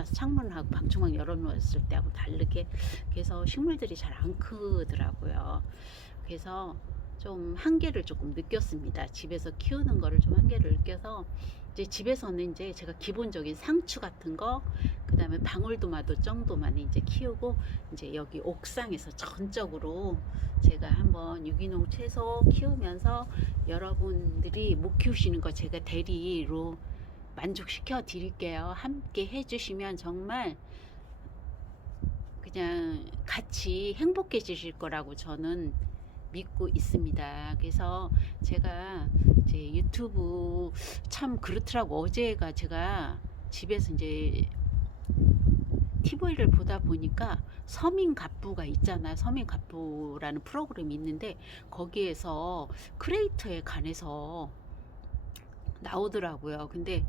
창문하고 방충망 열어놓았을 때하고 다르게 그래서 식물들이 잘 안 크더라고요. 그래서 좀 한계를 조금 느꼈습니다. 집에서 키우는 거를 좀 한계를 느껴서 이제 집에서는 이제 제가 기본적인 상추 같은 거, 그 다음에 방울토마토 정도만 이제 키우고 이제 여기 옥상에서 전적으로 제가 한번 유기농 채소 키우면서 여러분들이 못 키우시는 거 제가 대리로 만족시켜 드릴게요. 함께 해주시면 정말 그냥 같이 행복해지실 거라고 저는 믿고 있습니다. 그래서 제가 이제 유튜브 참 그렇더라고 어제가 제가 집에서 이제 TV를 보다 보니까 서민 갑부가 있잖아요. 서민 갑부라는 프로그램이 있는데 거기에서 크리에이터에 관해서 나오더라고요. 근데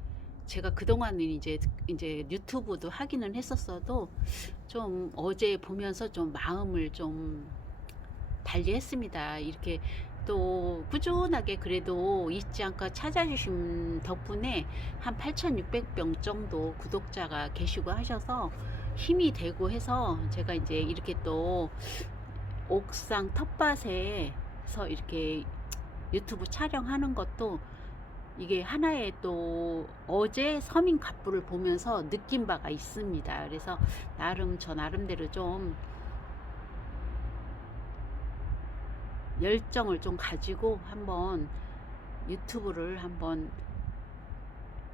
제가 그동안은 이제 이제 유튜브도 하기는 했었어도 좀 어제 보면서 좀 마음을 좀 달리 했습니다. 이렇게 또 꾸준하게 그래도 잊지 않고 찾아주신 덕분에 한 8,600명 정도 구독자가 계시고 하셔서 힘이 되고 해서 제가 이제 이렇게 또 옥상 텃밭에서 이렇게 유튜브 촬영하는 것도 이게 하나의 또 어제 서민 갑부를 보면서 느낀 바가 있습니다. 그래서 나름 저 나름대로 좀 열정을 좀 가지고 한번 유튜브를 한번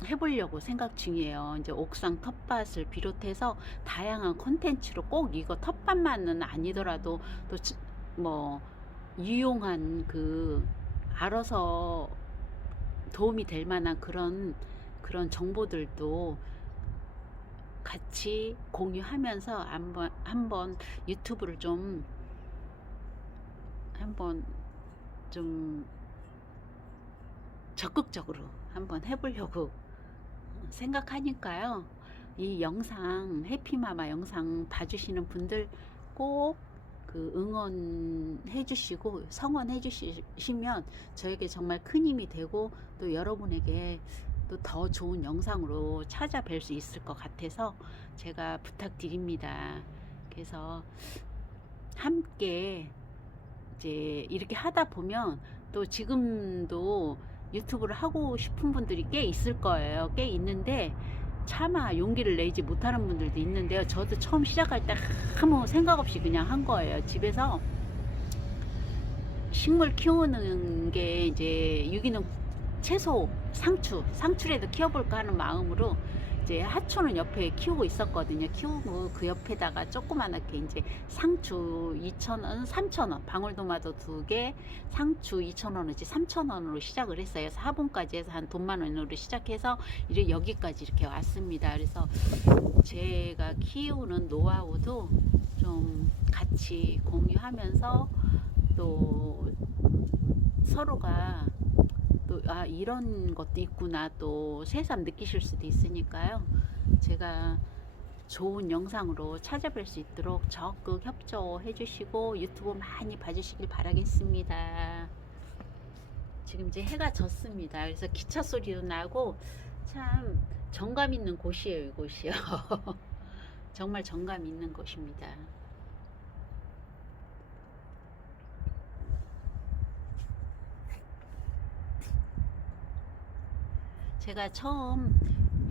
해보려고 생각 중이에요. 이제 옥상 텃밭을 비롯해서 다양한 콘텐츠로 꼭 이거 텃밭만은 아니더라도 또 뭐 유용한 그 알아서 도움이 될 만한 그런 그런 정보들도 같이 공유하면서 한번 한번 유튜브를 좀 한번 좀 적극적으로 한번 해보려고 생각하니까요. 이 영상 해피마마 영상 봐주시는 분들 꼭 그 응원해 주시고 성원해 주시면 저에게 정말 큰 힘이 되고 또 여러분에게 또 더 좋은 영상으로 찾아뵐 수 있을 것 같아서 제가 부탁드립니다. 그래서 함께 이제 이렇게 하다 보면 또 지금도 유튜브를 하고 싶은 분들이 꽤 있을 거예요. 꽤 있는데 차마 용기를 내지 못하는 분들도 있는데요. 저도 처음 시작할 때 아무 생각 없이 그냥 한 거예요. 집에서 식물 키우는 게 이제 유기농 채소, 상추, 상추라도 키워볼까 하는 마음으로 이제 하초는 옆에 키우고 있었거든요. 키우고 그 옆에다가 조그만하게 이제 상추 2,000원, 3,000원, 방울토마토 두 개, 상추 2,000원이지 3,000원으로 시작을 했어요. 그래서 화분까지 해서 한 돈만 원으로 시작해서 이제 여기까지 이렇게 왔습니다. 그래서 제가 키우는 노하우도 좀 같이 공유하면서 또 서로가 또 아 이런 것도 있구나 또 새삼 느끼실 수도 있으니까요. 제가 좋은 영상으로 찾아뵐 수 있도록 적극 협조해 주시고 유튜브 많이 봐주시길 바라겠습니다. 지금 이제 해가 졌습니다. 그래서 기차 소리도 나고 참 정감 있는 곳이에요, 이곳이요. 정말 정감 있는 곳입니다. 제가 처음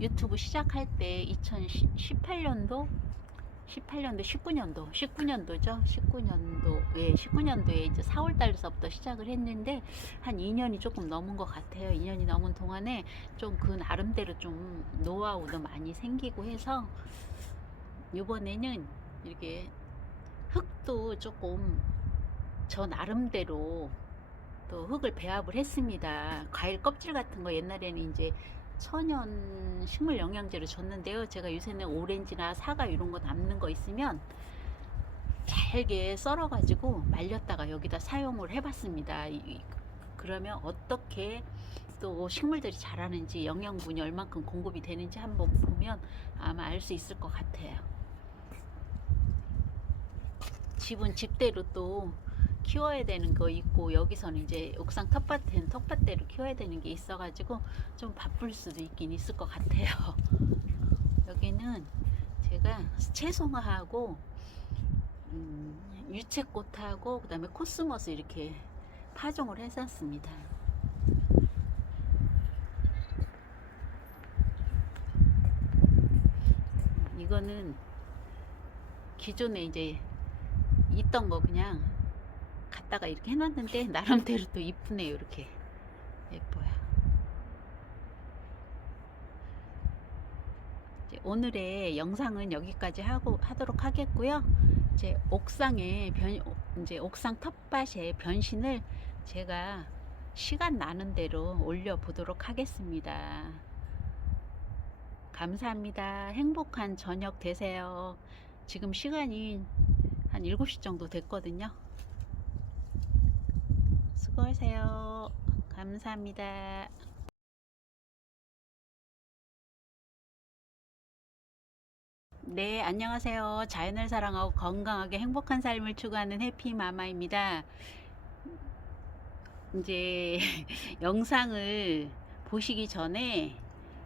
유튜브 시작할 때 2018년도 18년도 19년도 19년도죠? 19년도 예 19년도에 이제 4월 달서부터 시작을 했는데 한 2년이 조금 넘은 것 같아요. 2년이 넘은 동안에 좀 그 나름대로 좀 노하우도 많이 생기고 해서 이번에는 이렇게 흙도 조금 저 나름대로 또 흙을 배합을 했습니다. 과일 껍질 같은 거 옛날에는 이제 천연 식물 영양제를 줬는데요. 제가 요새는 오렌지나 사과 이런 거 남는 거 있으면 잘게 썰어가지고 말렸다가 여기다 사용을 해봤습니다. 이- 그러면 어떻게 또 식물들이 자라는지 영양분이 얼만큼 공급이 되는지 한번 보면 아마 알 수 있을 것 같아요. 집은 집대로 또 키워야 되는 거 있고 여기서는 이제 옥상 텃밭에는 텃밭대로 키워야 되는 게 있어가지고 좀 바쁠 수도 있긴 있을 것 같아요. 여기는 제가 채송화하고 음, 유채꽃하고 그다음에 코스모스 이렇게 파종을 했었습니다. 이거는 기존에 이제 있던 거 그냥 갖다가 이렇게 해놨는데 나름대로 또 이쁘네요 이렇게 예뻐요. 오늘의 영상은 여기까지 하고 하도록 하겠고요. 이제 옥상에 변 이제 옥상 텃밭에 변신을 제가 시간 나는 대로 올려 보도록 하겠습니다. 감사합니다. 행복한 저녁 되세요. 지금 시간이 한 7시 정도 됐거든요. 수고하세요. 감사합니다. 네, 안녕하세요. 자연을 사랑하고 건강하게 행복한 삶을 추구하는 해피마마입니다. 이제 영상을 보시기 전에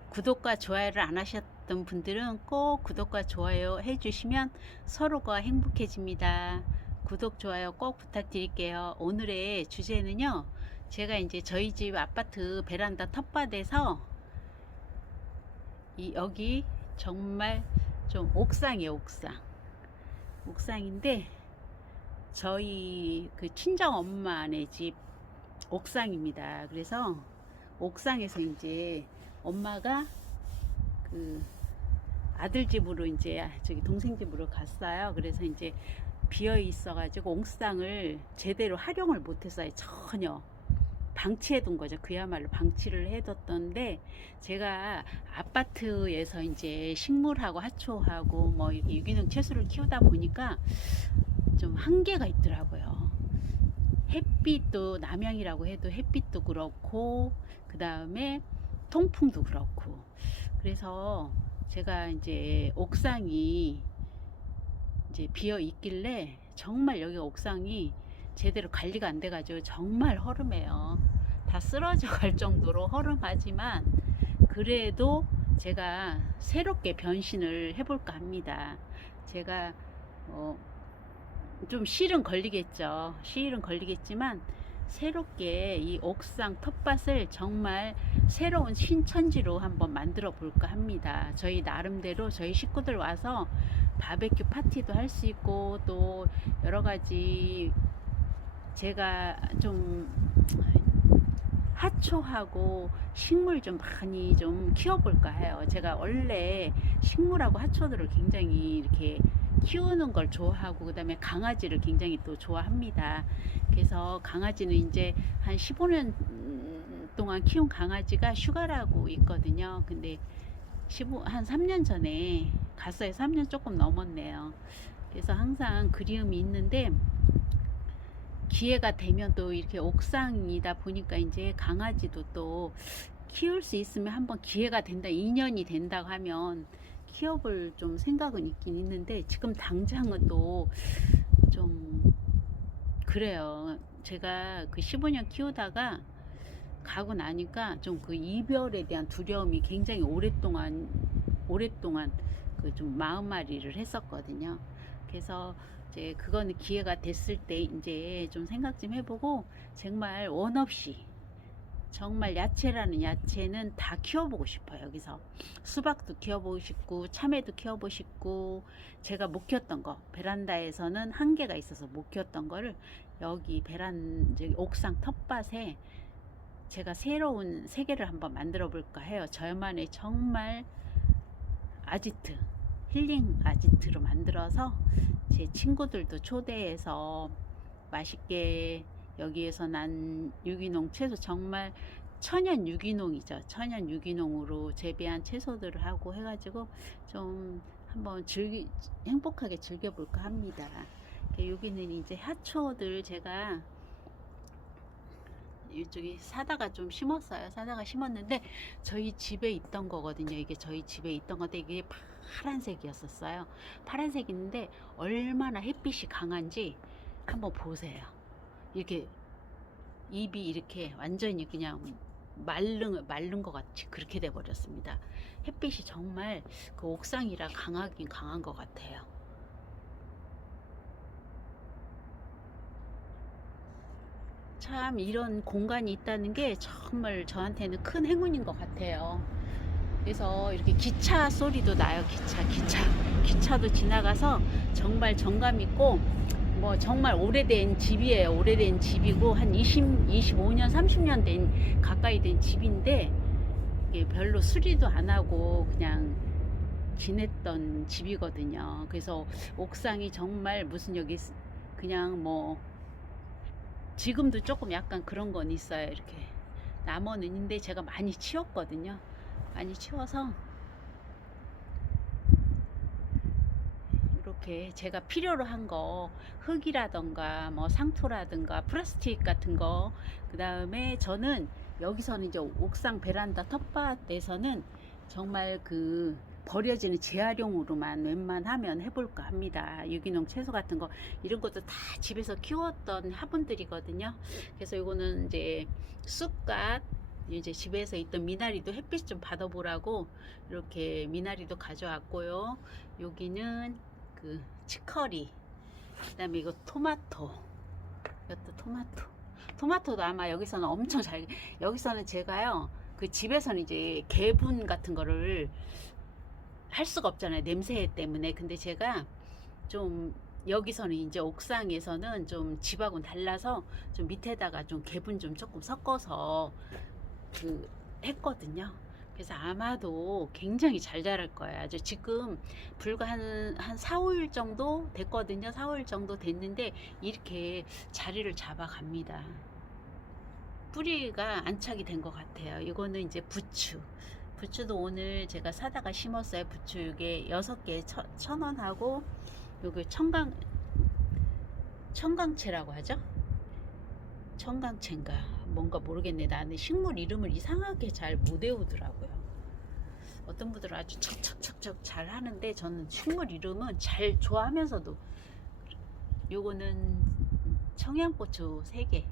구독과 좋아요를 안 하셨던 분들은 꼭 구독과 좋아요 해주시면 서로가 행복해집니다. 구독, 좋아요 꼭 부탁드릴게요. 오늘의 주제는요. 제가 이제 저희 집 아파트 베란다 텃밭에서 이 여기 정말 좀 옥상이에요, 옥상. 옥상인데 저희 그 친정 엄마네 집 옥상입니다. 그래서 옥상에서 이제 엄마가 그 아들 집으로 이제 저기 동생 집으로 갔어요. 그래서 이제 비어 있어가지고 옥상을 제대로 활용을 못했어요. 전혀 방치해둔 거죠. 그야말로 방치를 해뒀던데 제가 아파트에서 이제 식물하고 하초하고 뭐 이렇게 유기농 채소를 키우다 보니까 좀 한계가 있더라고요. 햇빛도 남양이라고 해도 햇빛도 그렇고 그 다음에 통풍도 그렇고 그래서 제가 이제 옥상이 이제 비어 있길래 정말 여기 옥상이 제대로 관리가 안 돼가지고 정말 허름해요. 다 쓰러져 갈 정도로 허름하지만 그래도 제가 새롭게 변신을 해볼까 합니다. 제가 어, 좀 실은 걸리겠죠. 실은 걸리겠지만 새롭게 이 옥상 텃밭을 정말 새로운 신천지로 한번 만들어 볼까 합니다. 저희 나름대로 저희 식구들 와서 바베큐 파티도 할 수 있고 또 여러 가지 제가 좀 하초하고 식물 좀 많이 좀 키워볼까 해요. 제가 원래 식물하고 하초들을 굉장히 이렇게 키우는 걸 좋아하고 그다음에 강아지를 굉장히 또 좋아합니다. 그래서 강아지는 이제 한 15년 동안 키운 강아지가 슈가라고 있거든요. 근데 15, 한 3년 전에 갔어요. 3년 조금 넘었네요. 그래서 항상 그리움이 있는데 기회가 되면 또 이렇게 옥상이다 보니까 이제 강아지도 또 키울 수 있으면 한번 기회가 된다, 인연이 된다고 하면 키워볼 좀 생각은 있긴 있는데 지금 당장은 또 좀 그래요. 제가 그 15년 키우다가 가고 나니까 좀 그 이별에 대한 두려움이 굉장히 오랫동안 오랫동안 그 좀 마음앓이를 했었거든요. 그래서 이제 그거는 기회가 됐을 때 이제 좀 생각 좀 해보고 정말 원 없이 정말 야채라는 야채는 다 키워보고 싶어요. 여기서 수박도 키워보고 싶고 참외도 키워보고 싶고 제가 못 키웠던 거 베란다에서는 한계가 있어서 못 키웠던 거를 여기 베란 저기 옥상 텃밭에 제가 새로운 세계를 한번 만들어 볼까 해요. 저만의 정말 아지트 힐링 아지트로 만들어서 제 친구들도 초대해서 맛있게 여기에서 난 유기농 채소 정말 천연 유기농이죠. 천연 유기농으로 재배한 채소들을 하고 해가지고 좀 한번 즐기 행복하게 즐겨볼까 합니다. 여기는 이제 하초들 제가 이쪽에 사다가 좀 심었어요. 사다가 심었는데 저희 집에 있던 거거든요. 이게 저희 집에 있던 건데 이게 파란색이었었어요. 파란색인데 얼마나 햇빛이 강한지 한번 보세요. 이렇게 잎이 이렇게 완전히 그냥 마른 마른 것 같이 그렇게 돼 버렸습니다. 햇빛이 정말 그 옥상이라 강하긴 강한 것 같아요. 참 이런 공간이 있다는 게 정말 저한테는 큰 행운인 것 같아요. 그래서 이렇게 기차 소리도 나요. 기차, 기차, 기차도 지나가서 정말 정감 있고 뭐 정말 오래된 집이에요. 오래된 집이고 한 20, 25년, 30년 된 가까이 된 집인데 별로 수리도 안 하고 그냥 지냈던 집이거든요. 그래서 옥상이 정말 무슨 여기 스- 그냥 뭐 지금도 조금 약간 그런 건 있어요. 이렇게 남원은 있는데 제가 많이 치웠거든요. 많이 치워서 이렇게 제가 필요로 한 거 흙이라던가 뭐 상토라든가 플라스틱 같은 거 그 다음에 저는 여기서는 이제 옥상 베란다 텃밭에서는 정말 그 버려지는 재활용으로만 웬만하면 해볼까 합니다. 유기농 채소 같은 거 이런 것도 다 집에서 키웠던 화분들이거든요. 그래서 이거는 이제 쑥갓 이제 집에서 있던 미나리도 햇빛 좀 받아보라고 이렇게 미나리도 가져왔고요. 여기는 그 치커리, 그다음에 이거 토마토, 이것도 토마토. 토마토도 아마 여기서는 엄청 잘 여기서는 제가요 그 집에서는 이제 개분 같은 거를 할 수가 없잖아요 냄새 때문에 근데 제가 좀 여기서는 이제 옥상에서는 좀 집하고는 달라서 좀 밑에다가 좀 개분 좀 조금 섞어서 그 했거든요. 그래서 아마도 굉장히 잘 자랄 거예요. 아주 지금 불과 한, 한 4, 5일 정도 됐거든요. 4, 5일 정도 됐는데 이렇게 자리를 잡아갑니다. 뿌리가 안착이 된 것 같아요. 이거는 이제 부추. 부추도 오늘 제가 사다가 심었어요. 부추 이게 6개 천 원하고 요게 청강 청강채라고 하죠. 청강채인가 뭔가 모르겠네. 나는 식물 이름을 이상하게 잘 못 외우더라고요. 어떤 분들은 아주 척척척척 잘 하는데 저는 식물 이름은 잘 좋아하면서도 요거는 청양고추 3개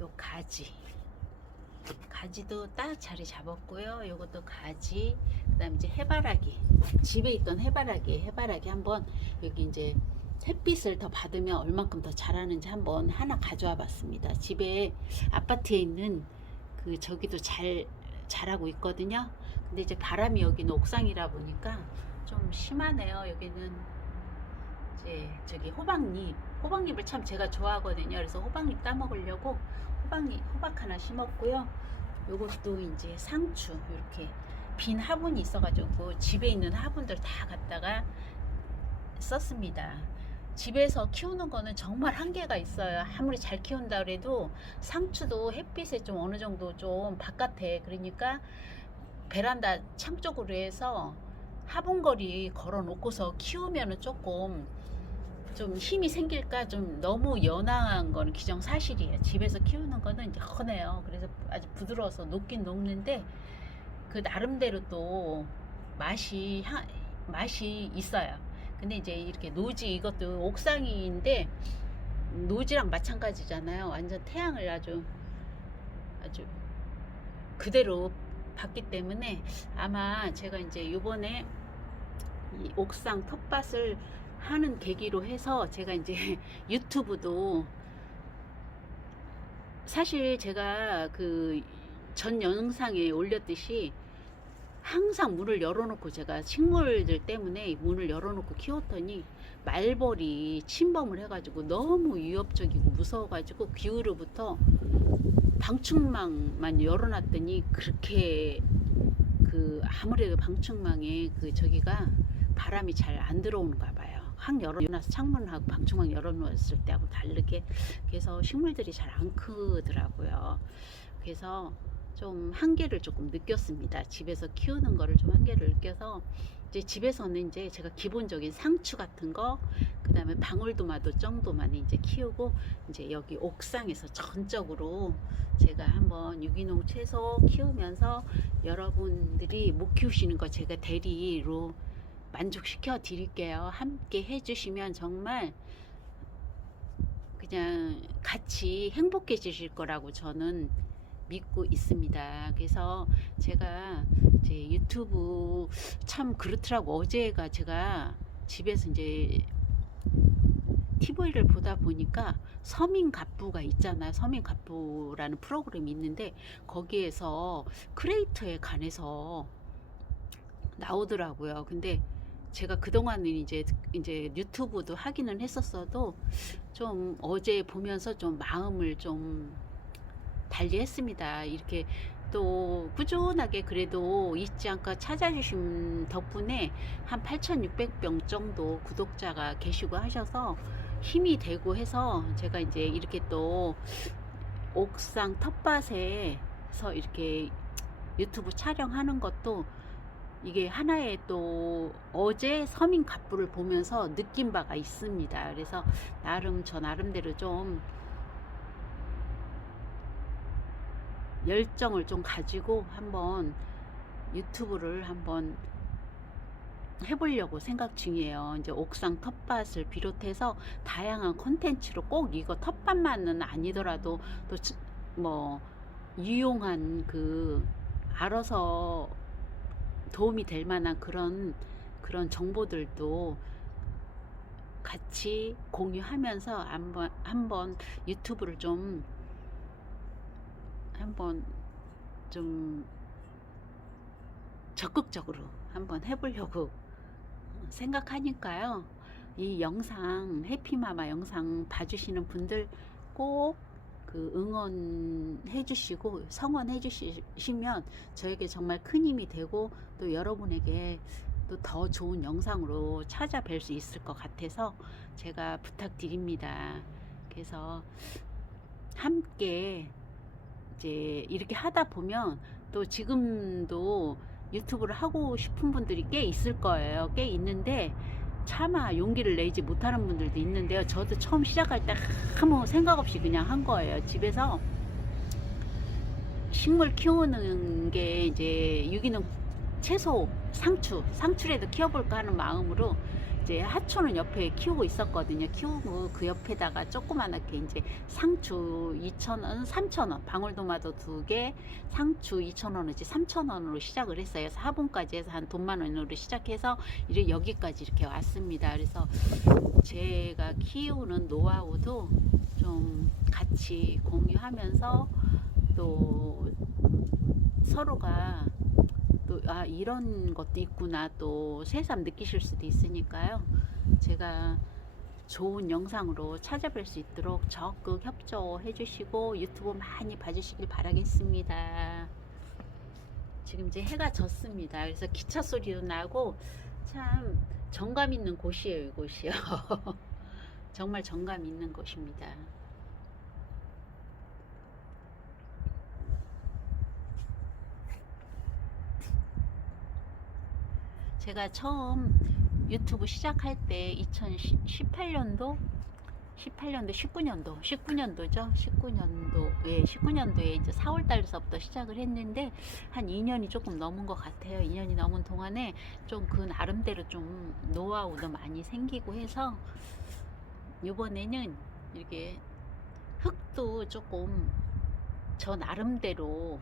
요 가지 가지도 딱 자리 잡았고요 요것도 가지 그 다음 이제 해바라기 집에 있던 해바라기 해바라기 한번 여기 이제 햇빛을 더 받으면 얼만큼 더 자라는지 한번 하나 가져와 봤습니다. 집에 아파트에 있는 그 저기도 잘 자라고 있거든요. 근데 이제 바람이 여기는 옥상이라 보니까 좀 심하네요. 여기는 이제 저기 호박잎, 호박잎을 참 제가 좋아하거든요. 그래서 호박잎 따 먹으려고 호박잎, 호박 하나 심었고요. 요것도 이제 상추 이렇게 빈 화분이 있어가지고 집에 있는 화분들 다 갖다가 썼습니다. 집에서 키우는 거는 정말 한계가 있어요. 아무리 잘 키운다 그래도 상추도 햇빛에 좀 어느 정도 좀 바깥에 그러니까 베란다 창 쪽으로 해서 화분거리 걸어 놓고서 키우면은 조금 좀 힘이 생길까 좀 너무 연한 거는 기정사실이에요. 집에서 키우는 거는 흔해요. 그래서 아주 부드러워서 녹긴 녹는데 그 나름대로 또 맛이 향, 맛이 있어요. 근데 이제 이렇게 노지 이것도 옥상인데 노지랑 마찬가지잖아요. 완전 태양을 아주 아주 그대로 받기 때문에 아마 제가 이제 요번에 이 옥상 텃밭을 하는 계기로 해서 제가 이제 유튜브도 사실 제가 그 전 영상에 올렸듯이 항상 문을 열어놓고 제가 식물들 때문에 문을 열어놓고 키웠더니 말벌이 침범을 해가지고 너무 위협적이고 무서워가지고 귀으로부터 방충망만 열어놨더니 그렇게 그 아무래도 방충망에 그 저기가 바람이 잘 안 들어오는가 봐요. 항 열어놔서 창문하고 방충망 열어놓았을 때하고 다르게 그래서 식물들이 잘 안 크더라고요. 그래서 좀 한계를 조금 느꼈습니다. 집에서 키우는 거를 좀 한계를 느껴서 이제 집에서는 이제 제가 기본적인 상추 같은 거, 그 다음에 방울토마토 정도만 이제 키우고 이제 여기 옥상에서 전적으로 제가 한번 유기농 채소 키우면서 여러분들이 못 키우시는 거 제가 대리로 만족시켜 드릴게요. 함께 해주시면 정말 그냥 같이 행복해지실 거라고 저는 믿고 있습니다. 그래서 제가 이제 유튜브 참 그렇더라고 어제가 제가 집에서 이제 TV를 보다 보니까 서민 갑부가 있잖아요. 서민 갑부라는 프로그램이 있는데 거기에서 크리에이터에 관해서 나오더라고요. 근데 제가 그동안은 이제 이제 유튜브도 하기는 했었어도 좀 어제 보면서 좀 마음을 좀 달리했습니다. 이렇게 또 꾸준하게 그래도 잊지 않고 찾아주신 덕분에 한 8,600명 정도 구독자가 계시고 하셔서 힘이 되고 해서 제가 이제 이렇게 또 옥상 텃밭에서 이렇게 유튜브 촬영하는 것도 이게 하나의 또 어제 서민 갑부를 보면서 느낀 바가 있습니다. 그래서 나름 저 나름대로 좀 열정을 좀 가지고 한번 유튜브를 한번 해보려고 생각 중이에요. 이제 옥상 텃밭을 비롯해서 다양한 콘텐츠로 꼭 이거 텃밭만은 아니더라도 또 뭐 유용한 그 알아서 도움이 될 만한 그런 그런 정보들도 같이 공유하면서 한번 한번 유튜브를 좀 한번 좀 적극적으로 한번 해보려고 생각하니까요. 이 영상 해피마마 영상 봐주시는 분들 꼭 그 응원해 주시고 성원해 주시면 저에게 정말 큰 힘이 되고 또 여러분에게 또 더 좋은 영상으로 찾아뵐 수 있을 것 같아서 제가 부탁드립니다. 그래서 함께 이제 이렇게 하다 보면 또 지금도 유튜브를 하고 싶은 분들이 꽤 있을 거예요. 꽤 있는데 차마 용기를 내지 못하는 분들도 있는데요. 저도 처음 시작할 때 아무 생각 없이 그냥 한 거예요. 집에서 식물 키우는 게 이제 유기농 채소, 상추, 상추라도 키워볼까 하는 마음으로 이제 하초는 옆에 키우고 있었거든요. 키우고 그 옆에다가 조그만하게 이제 상추 2,000원, 3,000원, 방울토마토 두 개, 상추 2,000원이지 3,000원으로 시작을 했어요. 그래서 화분까지 해서 한 돈만 원으로 시작해서 이제 여기까지 이렇게 왔습니다. 그래서 제가 키우는 노하우도 좀 같이 공유하면서 또 서로가 또 아 이런 것도 있구나 또 새삼 느끼실 수도 있으니까요. 제가 좋은 영상으로 찾아뵐 수 있도록 적극 협조해 주시고 유튜브 많이 봐주시길 바라겠습니다. 지금 이제 해가 졌습니다. 그래서 기차 소리도 나고 참 정감 있는 곳이에요, 이곳이요. 정말 정감 있는 곳입니다. 제가 처음 유튜브 시작할 때 2018년도 18년도 19년도 19년도죠? 19년도 예 19년도에 이제 4월 달서부터 시작을 했는데 한 2년이 조금 넘은 것 같아요. 2년이 넘은 동안에 좀 그 나름대로 좀 노하우도 많이 생기고 해서 이번에는 이렇게 흙도 조금 저 나름대로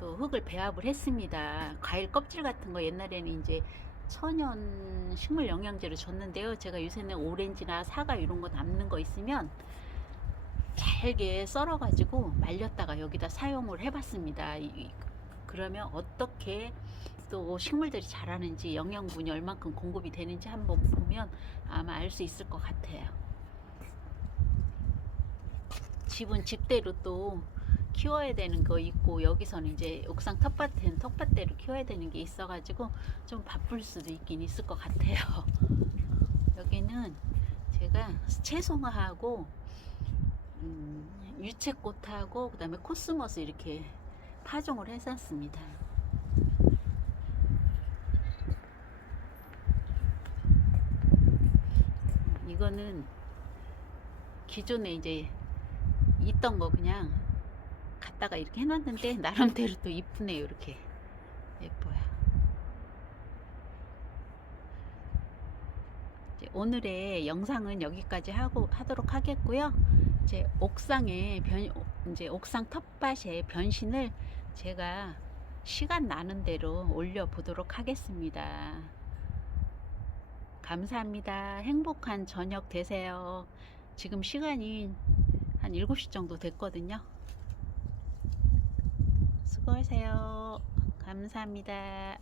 또 흙을 배합을 했습니다. 과일 껍질 같은 거 옛날에는 이제 천연 식물 영양제를 줬는데요. 제가 요새는 오렌지나 사과 이런 거 남는 거 있으면 잘게 썰어가지고 말렸다가 여기다 사용을 해봤습니다. 이- 그러면 어떻게 또 식물들이 자라는지 영양분이 얼만큼 공급이 되는지 한번 보면 아마 알 수 있을 것 같아요. 집은 집대로 또 키워야 되는 거 있고 여기서는 이제 옥상 텃밭에는 텃밭대로 키워야 되는 게 있어가지고 좀 바쁠 수도 있긴 있을 것 같아요. 여기는 제가 채송화하고 음, 유채꽃하고 그다음에 코스모스 이렇게 파종을 했었습니다. 이거는 기존에 이제 있던 거 그냥 갖다가 이렇게 해놨는데 나름대로 또 이쁘네요 이렇게 예뻐요 오늘의 영상은 여기까지 하고 하도록 하겠고요 이제 옥상에 변 이제 옥상 텃밭의 변신을 제가 시간 나는 대로 올려 보도록 하겠습니다. 감사합니다. 행복한 저녁 되세요. 지금 시간이 한 7시 정도 됐거든요. 수고하세요. 감사합니다.